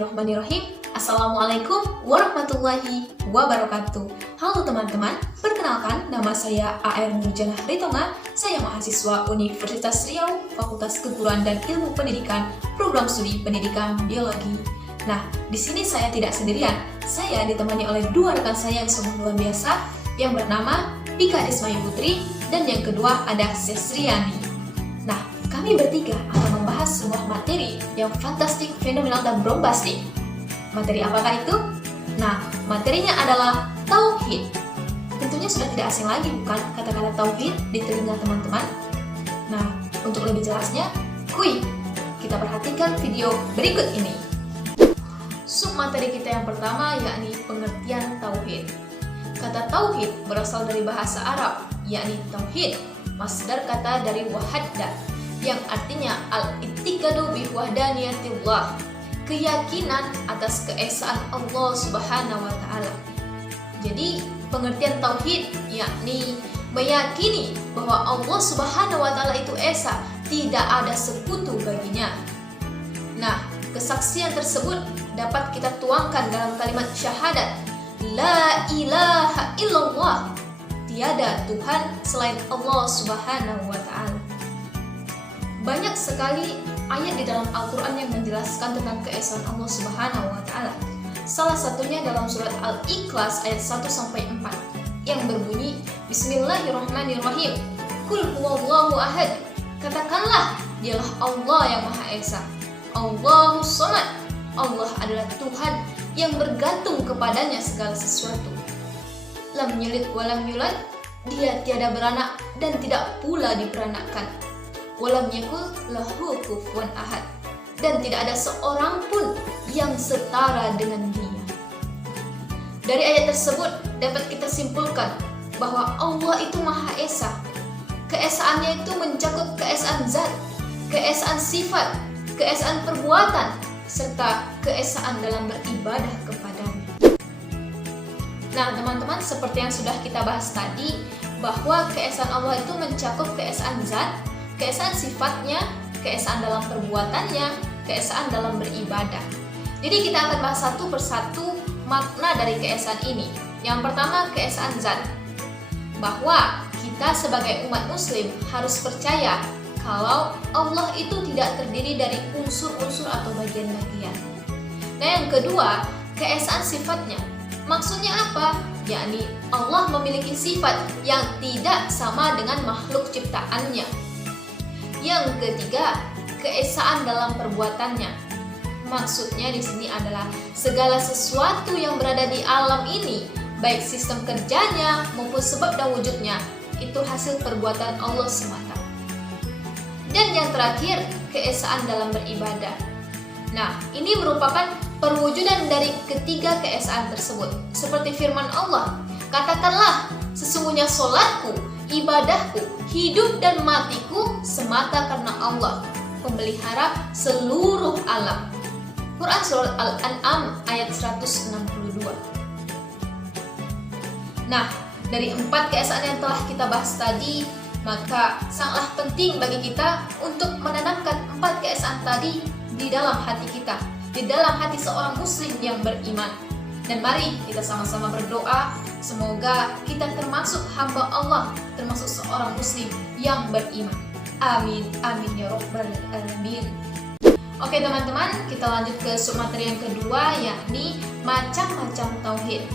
Bismillahirrahmanirrahim. Assalamualaikum warahmatullahi wabarakatuh. Halo teman-teman, perkenalkan nama saya A.R. Nurjanah Ritonga. Saya mahasiswa Universitas Riau, Fakultas Keguruan dan Ilmu Pendidikan, Program Studi Pendidikan Biologi. Nah, di sini saya tidak sendirian. Saya ditemani oleh dua rekan saya yang sungguh luar biasa, yang bernama Pika Desmai Putri dan yang kedua ada Sesriani. Nah, kami bertiga akan membahas sebuah materi yang fantastik, fenomenal, dan bombastik. Materi apakah itu? Nah, materinya adalah tauhid. Tentunya sudah tidak asing lagi bukan kata-kata tauhid di telinga teman-teman? Nah, untuk lebih jelasnya, kita perhatikan video berikut ini. Submateri kita yang pertama yakni pengertian tauhid. Kata tauhid berasal dari bahasa Arab, yakni tauhid, masdar kata dari wahadda, yang artinya al-i'tiqadu bi wahdaniyatillah, keyakinan atas keesaan Allah Subhanahu wa taala. Jadi, pengertian tauhid yakni meyakini bahwa Allah Subhanahu wa taala itu esa, tidak ada sekutu baginya. Nah, kesaksian tersebut dapat kita tuangkan dalam kalimat syahadat, la ilaha illallah, tiada Tuhan selain Allah Subhanahu wa taala. Banyak sekali ayat di dalam Al-Quran yang menjelaskan tentang keesaan Allah Subhanahu wa taala. Salah satunya dalam surat Al-Ikhlas ayat 1-4 yang berbunyi, Bismillahirrahmanirrahim. Qul huwallahu ahad. Katakanlah, dialah Allah yang Maha Esa. Allahus Samad. Allah adalah Tuhan yang bergantung kepadanya segala sesuatu. Lam yalid wa lam yulad, dia tiada beranak dan tidak pula diperanakkan. Walam yakul lahu kufuwan ahad, dan tidak ada seorang pun yang setara dengan dia. Dari ayat tersebut dapat kita simpulkan bahwa Allah itu Maha Esa. Keesaannya itu mencakup keesaan zat, keesaan sifat, keesaan perbuatan, serta keesaan dalam beribadah kepadanya. Nah teman-teman, seperti yang sudah kita bahas tadi, bahwa keesaan Allah itu mencakup keesaan zat, keesaan sifatnya, keesaan dalam perbuatannya, keesaan dalam beribadah. Jadi kita akan bahas satu persatu makna dari keesaan ini. Yang pertama, keesaan zat. Bahwa kita sebagai umat muslim harus percaya kalau Allah itu tidak terdiri dari unsur-unsur atau bagian-bagian. Nah yang kedua, keesaan sifatnya. Maksudnya apa? Yakni Allah memiliki sifat yang tidak sama dengan makhluk ciptaannya. Yang ketiga, keesaan dalam perbuatannya. Maksudnya di sini adalah segala sesuatu yang berada di alam ini, baik sistem kerjanya maupun sebab dan wujudnya, itu hasil perbuatan Allah semata. Dan yang terakhir, keesaan dalam beribadah. Nah, ini merupakan perwujudan dari ketiga keesaan tersebut. Seperti firman Allah, katakanlah, sesungguhnya solatku, ibadahku, hidup dan matiku semata karena Allah, pemelihara seluruh alam. Quran Surat Al-An'am ayat 162. Nah, dari 4 keesaan yang telah kita bahas tadi, maka sangatlah penting bagi kita untuk menanamkan 4 keesaan tadi di dalam hati kita, di dalam hati seorang muslim yang beriman. Dan mari kita sama-sama berdoa, semoga kita termasuk hamba Allah, termasuk seorang muslim yang beriman. Amin, amin ya rabbal alamin. Oke teman-teman, kita lanjut ke submateri yang kedua, yakni macam-macam tauhid.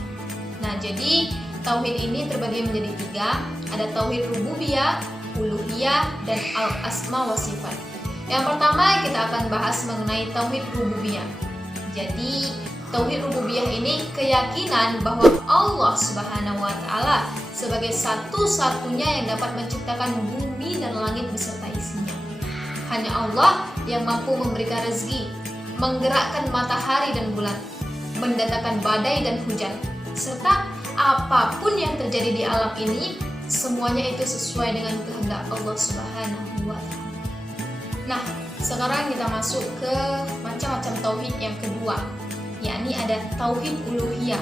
Nah jadi tauhid ini terbagi menjadi 3, ada tauhid rububiyah, uluhiyah, dan al-asma wa sifat. Yang pertama kita akan bahas mengenai tauhid rububiyah. Jadi tauhid rububiyah ini keyakinan bahwa Allah Subhanahu wa taala sebagai satu-satunya yang dapat menciptakan bumi dan langit beserta isinya. Hanya Allah yang mampu memberikan rezeki, menggerakkan matahari dan bulan, mendatangkan badai dan hujan, serta apapun yang terjadi di alam ini, semuanya itu sesuai dengan kehendak Allah Subhanahu wa taala. Nah, sekarang kita masuk ke macam-macam tauhid yang kedua, yakni ada tauhid uluhiyah.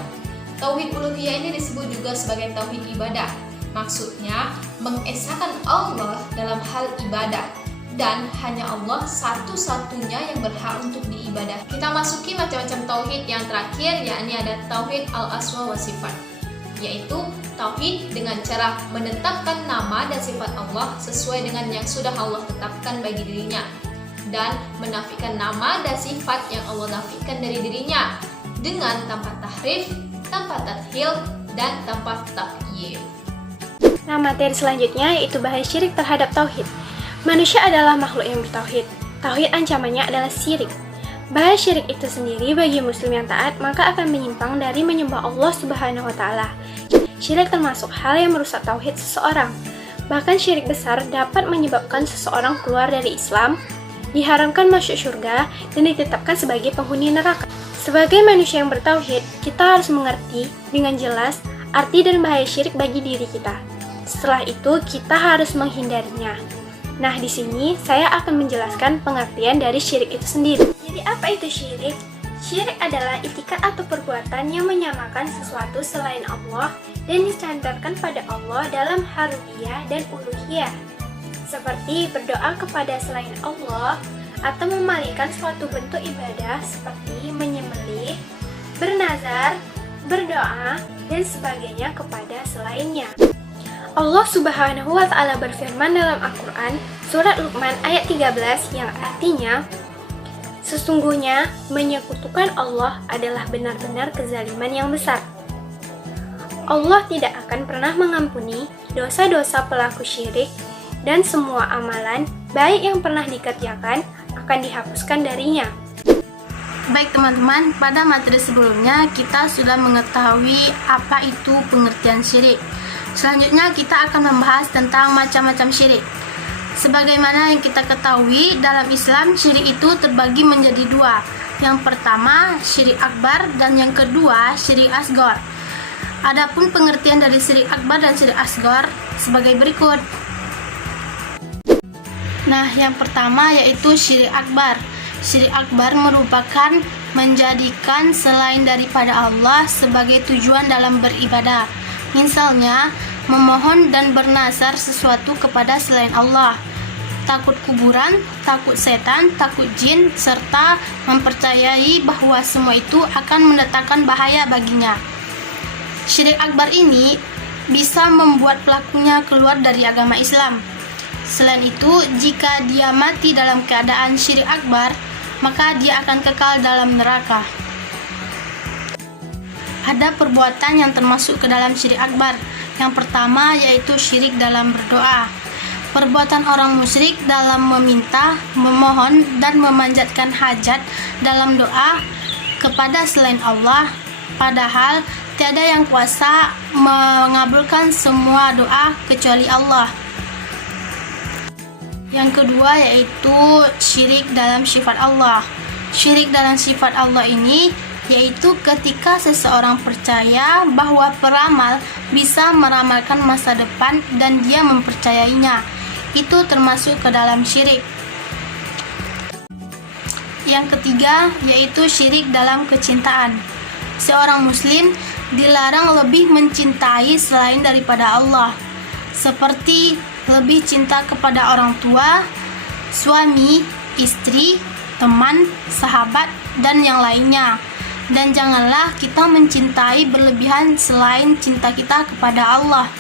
Tauhid uluhiyah ini disebut juga sebagai tauhid ibadah. Maksudnya mengesahkan Allah dalam hal ibadah, dan hanya Allah satu-satunya yang berhak untuk diibadahi. beribadah. Kita masuki macam-macam tauhid yang terakhir, yakni ada tauhid al-asma wa sifat, yaitu tauhid dengan cara menetapkan nama dan sifat Allah sesuai dengan yang sudah Allah tetapkan bagi dirinya, dan menafikan nama dan sifat yang Allah nafikan dari dirinya dengan tanpa tahrif, tanpa tadhil, dan tanpa takyif. Nah, materi selanjutnya yaitu bahaya syirik terhadap tauhid. Manusia adalah makhluk yang bertauhid. Tauhid ancamannya adalah syirik. Bahaya syirik itu sendiri bagi muslim yang taat maka akan menyimpang dari menyembah Allah Subhanahu wa taala. Syirik termasuk hal yang merusak tauhid seseorang. Bahkan syirik besar dapat menyebabkan seseorang keluar dari Islam, diharamkan masuk surga, dan ditetapkan sebagai penghuni neraka. Sebagai manusia yang bertauhid, kita harus mengerti dengan jelas arti dan bahaya syirik bagi diri kita. Setelah itu, kita harus menghindarinya. Nah, di sini saya akan menjelaskan pengertian dari syirik itu sendiri. Jadi, apa itu syirik? Syirik adalah itikat atau perbuatan yang menyamakan sesuatu selain Allah dan disandarkan pada Allah dalam harubiyah dan uluhiyah. Seperti berdoa kepada selain Allah atau memalingkan suatu bentuk ibadah seperti menyembelih, bernazar, berdoa, dan sebagainya kepada selainnya. Allah Subhanahu wa taala berfirman dalam Al-Qur'an surat Luqman ayat 13 yang artinya, sesungguhnya menyekutukan Allah adalah benar-benar kezaliman yang besar. Allah tidak akan pernah mengampuni dosa-dosa pelaku syirik dan semua amalan baik yang pernah dikerjakan akan dihapuskan darinya. Baik teman-teman, pada materi sebelumnya kita sudah mengetahui apa itu pengertian syirik. Selanjutnya kita akan membahas tentang macam-macam syirik. Sebagaimana yang kita ketahui, dalam Islam syirik itu terbagi menjadi dua. Yang pertama syirik akbar dan yang kedua syirik asghar. Adapun pengertian dari syirik akbar dan syirik asghar sebagai berikut. Nah, yang pertama yaitu syirik akbar. Syirik akbar merupakan menjadikan selain daripada Allah sebagai tujuan dalam beribadah. Misalnya, memohon dan bernazar sesuatu kepada selain Allah, takut kuburan, takut setan, takut jin, serta mempercayai bahwa semua itu akan mendatangkan bahaya baginya. Syirik akbar ini bisa membuat pelakunya keluar dari agama Islam. Selain itu, jika dia mati dalam keadaan syirik akbar, maka dia akan kekal dalam neraka. Ada perbuatan yang termasuk ke dalam syirik akbar. Yang pertama yaitu syirik dalam berdoa. Perbuatan orang musyrik dalam meminta, memohon, dan memanjatkan hajat dalam doa kepada selain Allah, padahal tiada yang kuasa mengabulkan semua doa kecuali Allah. Yang kedua yaitu syirik dalam sifat Allah. Syirik dalam sifat Allah ini yaitu ketika seseorang percaya bahwa peramal bisa meramalkan masa depan dan dia mempercayainya. Itu termasuk ke dalam syirik. Yang ketiga yaitu syirik dalam kecintaan. Seorang muslim dilarang lebih mencintai selain daripada Allah, seperti lebih cinta kepada orang tua, suami, istri, teman, sahabat, dan yang lainnya. Dan janganlah kita mencintai berlebihan selain cinta kita kepada Allah.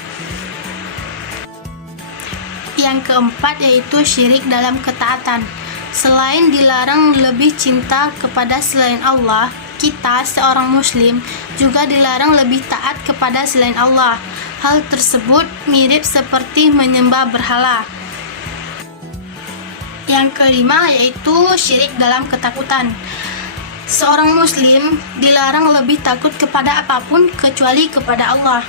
Yang keempat yaitu syirik dalam ketaatan. Selain dilarang lebih cinta kepada selain Allah, kita seorang muslim juga dilarang lebih taat kepada selain Allah. Hal tersebut mirip seperti menyembah berhala. Yang kelima yaitu syirik dalam ketakutan. Seorang muslim dilarang lebih takut kepada apapun kecuali kepada Allah.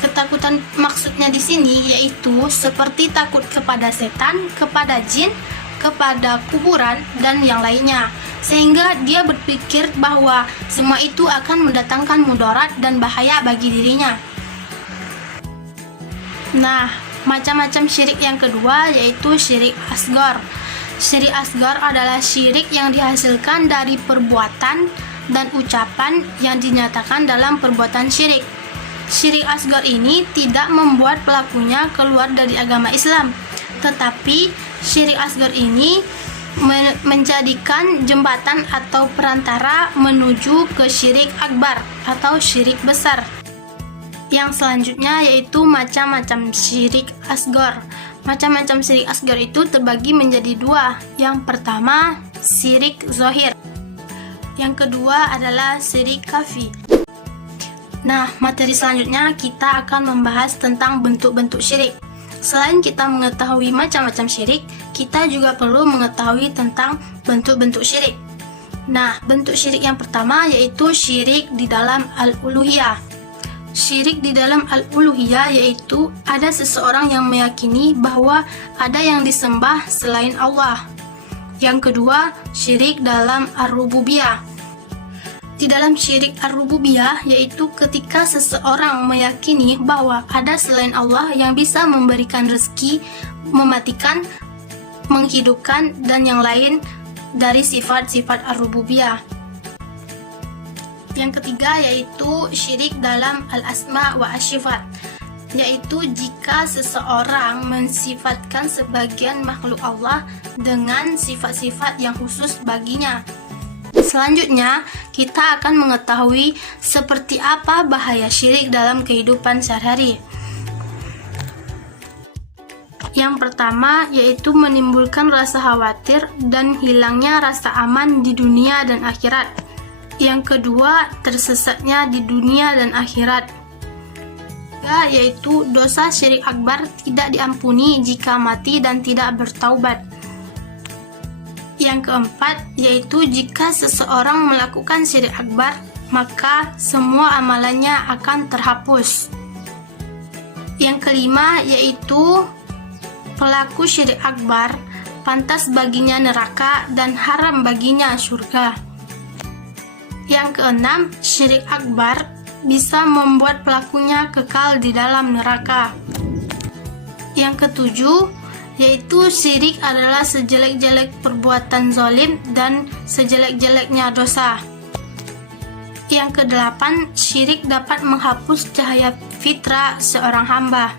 Ketakutan maksudnya di sini yaitu seperti takut kepada setan, kepada jin, kepada kuburan, dan yang lainnya. Sehingga dia berpikir bahwa semua itu akan mendatangkan mudarat dan bahaya bagi dirinya. Nah, macam-macam syirik yang kedua yaitu syirik asghar. Syirik asghar adalah syirik yang dihasilkan dari perbuatan dan ucapan yang dinyatakan dalam perbuatan syirik. Syirik asghar ini tidak membuat pelakunya keluar dari agama Islam, tetapi syirik asghar ini menjadikan jembatan atau perantara menuju ke syirik akbar atau syirik besar. Yang selanjutnya yaitu macam-macam syirik asghar. Macam-macam syirik asghar itu terbagi menjadi dua. Yang pertama, syirik zahir. Yang kedua adalah syirik khafi. Nah, materi selanjutnya kita akan membahas tentang bentuk-bentuk syirik. Selain kita mengetahui macam-macam syirik, kita juga perlu mengetahui tentang bentuk-bentuk syirik. Nah, bentuk syirik yang pertama yaitu syirik di dalam al-uluhiyah. Syirik di dalam al-uluhiyah yaitu ada seseorang yang meyakini bahwa ada yang disembah selain Allah. Yang kedua, syirik dalam ar-rububiyah. Di dalam syirik ar-rububiyah yaitu ketika seseorang meyakini bahwa ada selain Allah yang bisa memberikan rezeki, mematikan, menghidupkan, dan yang lain dari sifat-sifat ar-rububiyah. Yang ketiga yaitu syirik dalam al-asma wa asyifat, yaitu jika seseorang mensifatkan sebagian makhluk Allah dengan sifat-sifat yang khusus baginya. Selanjutnya, kita akan mengetahui seperti apa bahaya syirik dalam kehidupan sehari-hari. Yang pertama yaitu menimbulkan rasa khawatir dan hilangnya rasa aman di dunia dan akhirat. Yang kedua, tersesatnya di dunia dan akhirat. Yaitu dosa syirik akbar tidak diampuni jika mati dan tidak bertaubat. Yang keempat, yaitu jika seseorang melakukan syirik akbar, maka semua amalannya akan terhapus. Yang kelima, yaitu pelaku syirik akbar pantas baginya neraka dan haram baginya surga. Yang keenam, syirik akbar bisa membuat pelakunya kekal di dalam neraka. Yang ketujuh, yaitu syirik adalah sejelek-jelek perbuatan zalim dan sejelek-jeleknya dosa. Yang kedelapan, syirik dapat menghapus cahaya fitrah seorang hamba.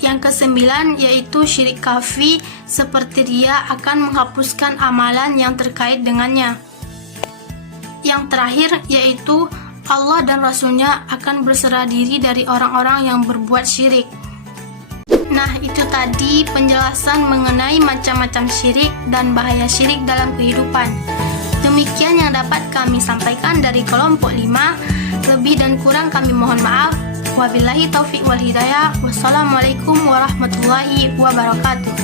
Yang kesembilan, yaitu syirik khafi, seperti riya akan menghapuskan amalan yang terkait dengannya. Yang terakhir, yaitu Allah dan Rasul-Nya akan berserah diri dari orang-orang yang berbuat syirik. Nah, itu tadi penjelasan mengenai macam-macam syirik dan bahaya syirik dalam kehidupan. Demikian yang dapat kami sampaikan dari kelompok 5. Lebih dan kurang kami mohon maaf. Wabillahi taufiq wal hidayah. Wassalamualaikum warahmatullahi wabarakatuh.